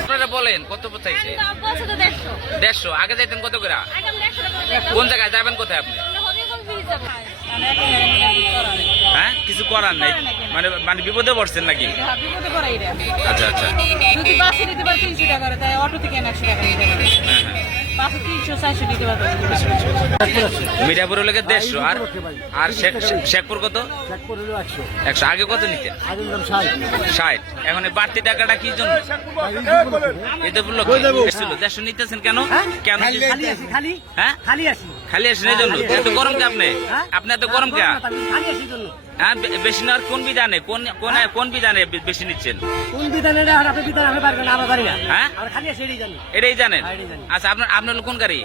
আপনারা বলেন কত চাইছে? 150। আগে যাইতেন কত করে? কোন জায়গায় যাবেন? কোথায় আপনি? হ্যাঁ, কিছু করার নাই মানে মানে বিপদে পড়ছেন নাকি? আচ্ছা আচ্ছা। যদি বাসে দিতে পারে 300 টাকা করে, তাই অটো থেকে 100 টাকা নিতে পারে। বাসে 300-400 দিতে পারে। মিঠাপুর হলে 150 আর শেখপুর কত? 100। আগে কত নিতেন? 60। এখন এই বাড়তি টাকাটা কি জন্য? এতে বললো 150 নিতেছেন কেন? কেন? হ্যাঁ, খালি আসেন এই জন্য। এত গরম কে আপনি? আপনি এত গরম কে? হ্যাঁ, বেশি নেওয়ার কোন বিধানে কোন বিধানে বেশি নিচ্ছেন? হ্যাঁ, এটাই জানেন। আচ্ছা, আপনার কোন গাড়ি?